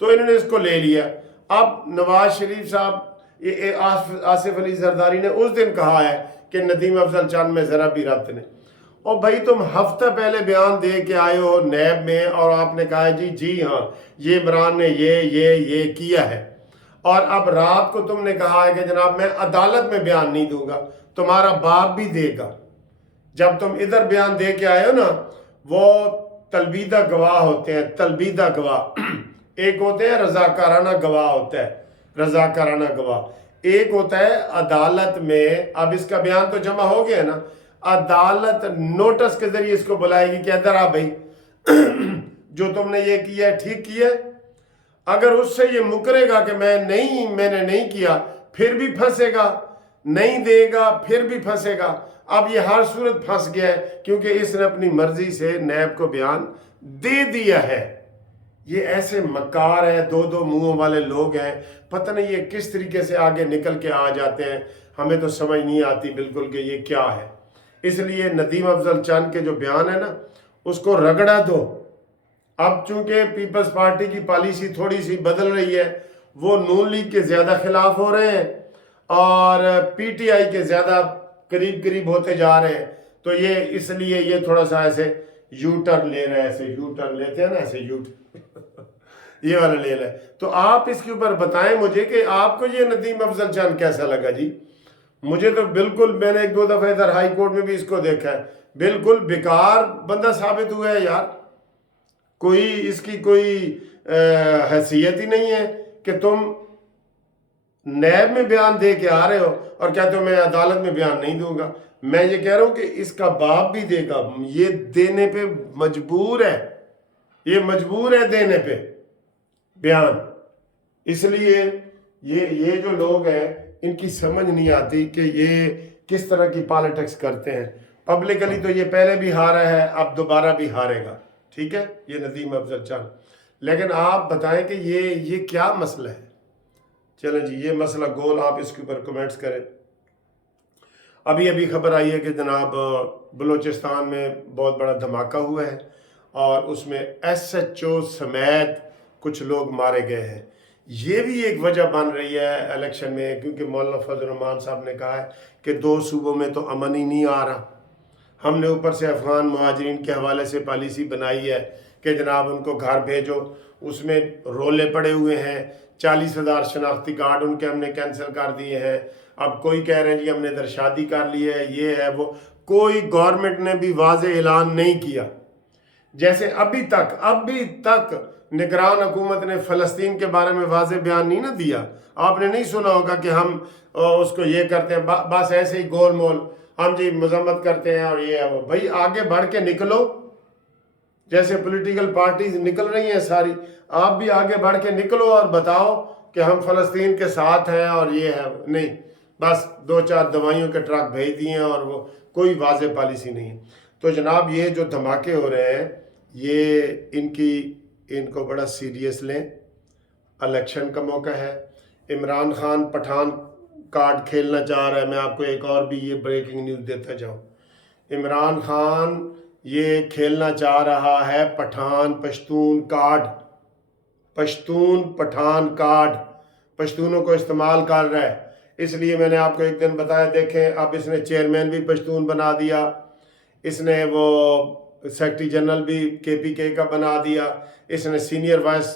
تو انہوں نے اس کو لے لیا۔ اب نواز شریف صاحب آصف علی زرداری نے اس دن کہا ہے کہ ندیم افضل چند میں ذرا بھی ربط نہیں۔ اور بھائی تم ہفتہ پہلے بیان دے کے آئے ہو نیب میں، اور آپ نے کہا جی ہاں یہ عمران نے یہ کیا ہے، اور اب رات کو تم نے کہا ہے کہ جناب میں عدالت میں بیان نہیں دوں گا، تمہارا باپ بھی دے گا۔ جب تم ادھر بیان دے کے آئے ہو نا، وہ تلبیدہ گواہ ہوتے ہیں، تلبیدہ گواہ ایک ہوتے ہیں رضاکارانہ گواہ ہوتا ہے، رضاکارانہ گواہ ایک ہوتا ہے عدالت میں۔ اب اس کا بیان تو جمع ہو گیا نا، عدالت نوٹس کے ذریعے اس کو بلائے گی کہ ادھر آ بھائی جو تم نے یہ کیا ہے ٹھیک کیا ہے۔ اگر اس سے یہ مکرے گا کہ میں نے نہیں کیا، پھر بھی پھنسے گا، نہیں دے گا پھر بھی پھنسے گا۔ اب یہ ہر صورت پھنس گیا ہے کیونکہ اس نے اپنی مرضی سے نیب کو بیان دے دیا ہے۔ یہ ایسے مکار ہیں، دو منہوں والے لوگ ہیں، پتہ نہیں یہ کس طریقے سے آگے نکل کے آ جاتے ہیں، ہمیں تو سمجھ نہیں آتی بالکل کہ یہ کیا ہے۔ اس لیے ندیم افضل چند کے جو بیان ہے نا اس کو رگڑا دو۔ اب چونکہ پیپلز پارٹی کی پالیسی تھوڑی سی بدل رہی ہے، وہ نون لیگ کے زیادہ خلاف ہو رہے ہیں اور پی ٹی آئی کے زیادہ قریب ہوتے جا رہے ہیں، تو یہ اس لیے یہ تھوڑا سا ایسے یو ٹرن لے رہے ہیں، ایسے یو ٹرن لیتے ہیں نا، ایسے یو یہ والا لے رہے ہیں۔ تو آپ اس کے اوپر بتائیں مجھے کہ آپ کو یہ ندیم افضل چند کیسا لگا جی؟ مجھے تو بالکل، میں نے ایک دو دفعہ ادھر ہائی کورٹ میں بھی اس کو دیکھا ہے، بالکل بیکار بندہ ثابت ہوا ہے یار۔ اس کی کوئی حیثیت ہی نہیں ہے کہ تم نیب میں بیان دے کے آ رہے ہو اور کہتے ہو میں عدالت میں بیان نہیں دوں گا۔ میں یہ کہہ رہا ہوں کہ اس کا باپ بھی دے گا، یہ دینے پہ مجبور ہے، یہ مجبور ہے دینے پہ بیان۔ اس لیے یہ جو لوگ ہیں ان کی سمجھ نہیں آتی کہ یہ کس طرح کی پالیٹکس کرتے ہیں۔ پبلکلی تو یہ پہلے بھی ہارا ہے، اب دوبارہ بھی ہارے گا، ٹھیک ہے، یہ ندیم افضل چند۔ لیکن آپ بتائیں کہ یہ کیا مسئلہ ہے؟ چلیں جی، یہ مسئلہ گول، آپ اس کے اوپر کمنٹس کریں۔ ابھی خبر آئی ہے کہ جناب بلوچستان میں بہت بڑا دھماکہ ہوا ہے اور اس میں ایس ایچ او سمیت کچھ لوگ مارے گئے ہیں۔ یہ بھی ایک وجہ بن رہی ہے الیکشن میں، کیونکہ مولانا فضل الرحمان صاحب نے کہا ہے کہ 2 صوبوں میں تو امن ہی نہیں آ رہا۔ ہم نے اوپر سے افغان مہاجرین کے حوالے سے پالیسی بنائی ہے کہ جناب ان کو گھر بھیجو، اس میں رولے پڑے ہوئے ہیں، 40,000 شناختی کارڈ ان کے ہم نے کینسل کر دیے ہیں۔ اب کوئی کہہ رہے ہیں جی ہم نے ادھر شادی کر لی ہے، یہ ہے وہ، کوئی گورنمنٹ نے بھی واضح اعلان نہیں کیا۔ جیسے ابھی تک نگران حکومت نے فلسطین کے بارے میں واضح بیان نہیں نہ دیا۔ آپ نے نہیں سنا ہوگا کہ ہم اس کو یہ کرتے ہیں، بس ایسے ہی گول مول ہم جی مذمت کرتے ہیں اور یہ ہے وہ۔ بھائی آگے بڑھ کے نکلو، جیسے پولیٹیکل پارٹیز نکل رہی ہیں ساری، آپ بھی آگے بڑھ کے نکلو اور بتاؤ کہ ہم فلسطین کے ساتھ ہیں اور یہ ہے نہیں، بس 2-4 دوائیوں کے ٹرک بھیج دیے ہیں اور وہ کوئی واضح پالیسی نہیں ہے۔ تو جناب یہ جو دھماکے ہو رہے ہیں یہ ان کو بڑا سیریس لیں، الیکشن کا موقع ہے۔ عمران خان پٹھان کارڈ کھیلنا چاہ رہا ہے۔ میں آپ کو ایک اور بھی یہ بریکنگ نیوز دیتا جاؤں، عمران خان یہ کھیلنا چاہ رہا ہے پشتون پٹھان کارڈ، پشتونوں کو استعمال کر رہا ہے۔ اس لیے میں نے آپ کو ایک دن بتایا، دیکھیں اب اس نے چیئرمین بھی پشتون بنا دیا، اس نے وہ سیکرٹری جنرل بھی KPK کا بنا دیا، اس نے سینئر وائس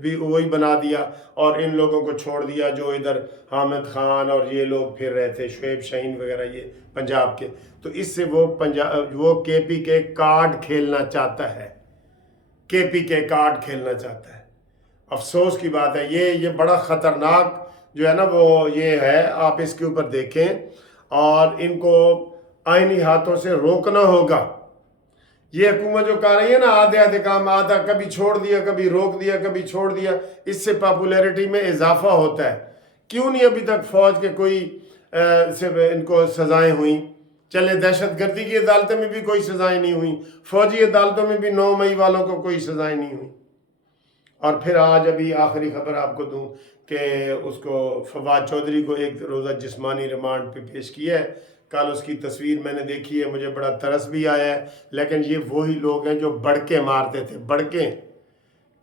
بھی وہی بنا دیا، اور ان لوگوں کو چھوڑ دیا جو ادھر حامد خان اور یہ لوگ پھر رہے تھے، شعیب شاہین وغیرہ، یہ پنجاب کے۔ تو اس سے وہ KPK کارڈ کھیلنا چاہتا ہے، KPK کارڈ کھیلنا چاہتا ہے۔ افسوس کی بات ہے، یہ بڑا خطرناک جو ہے نا وہ یہ ہے، آپ اس کے اوپر دیکھیں اور ان کو آئینی ہاتھوں سے روکنا ہوگا۔ یہ حکومت جو کر رہی ہے نا آدھے کام، آدھا کبھی چھوڑ دیا، کبھی روک دیا، کبھی چھوڑ دیا، اس سے پاپولیرٹی میں اضافہ ہوتا ہے۔ کیوں نہیں ابھی تک فوج کے کوئی ان کو سزائیں ہوئیں؟ چلے دہشت گردی کی عدالتوں میں بھی کوئی سزائیں نہیں ہوئیں، فوجی عدالتوں میں بھی 9 مئی والوں کو کوئی سزائیں نہیں ہوئیں۔ اور پھر آج ابھی آخری خبر آپ کو دوں کہ اس کو فواد چودھری کو 1 روزہ جسمانی ریمانڈ پہ پیش کیا ہے۔ کل اس کی تصویر میں نے دیکھی ہے، مجھے بڑا ترس بھی آیا ہے، لیکن یہ وہی لوگ ہیں جو بڑکے مارتے تھے، بڑکے،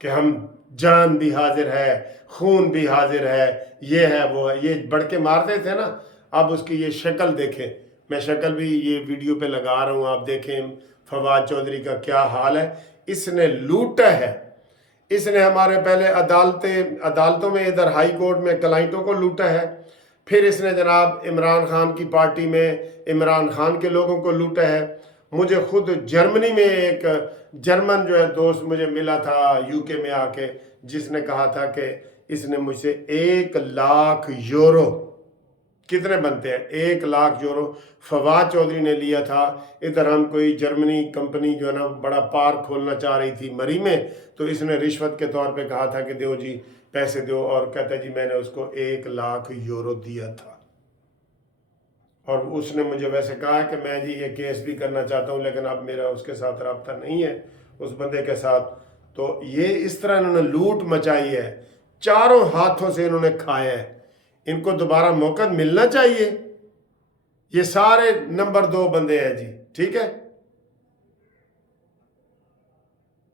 کہ ہم جان بھی حاضر ہے، خون بھی حاضر ہے، یہ ہے وہ ہے، یہ بڑھ کے مارتے تھے نا. اب اس کی یہ شکل دیکھیں، میں شکل بھی یہ ویڈیو پہ لگا رہا ہوں، آپ دیکھیں فواد چودھری کا کیا حال ہے. اس نے لوٹا ہے، اس نے ہمارے پہلے عدالتوں میں ادھر ہائی کورٹ میں کلائنٹوں کو لوٹا ہے، پھر اس نے جناب عمران خان کی پارٹی میں عمران خان کے لوگوں کو لوٹا ہے. مجھے خود جرمنی میں ایک جرمن جو ہے دوست مجھے ملا تھا یو کے میں آ کے، جس نے کہا تھا کہ اس نے مجھ سے 1,00,000 یورو، کتنے بنتے ہیں 1,00,000 یورو، فواد چودھری نے لیا تھا. ادھر ہم کوئی جرمنی کمپنی جو ہے نا بڑا پارک کھولنا چاہ رہی تھی مری میں، تو اس نے رشوت کے طور پہ کہا تھا کہ دیو جی پیسے دو، اور کہتا جی میں نے اس کو 1,00,000 یورو دیا تھا. اور اس نے مجھے ویسے کہا کہ میں جی یہ کیس بھی کرنا چاہتا ہوں، لیکن اب میرا اس کے ساتھ رابطہ نہیں ہے اس بندے کے ساتھ. تو یہ اس طرح انہوں نے لوٹ مچائی ہے، چاروں ہاتھوں سے انہوں نے کھایا ہے. ان کو دوبارہ موقع ملنا چاہیے. یہ سارے نمبر 2 بندے ہیں جی، ٹھیک ہے.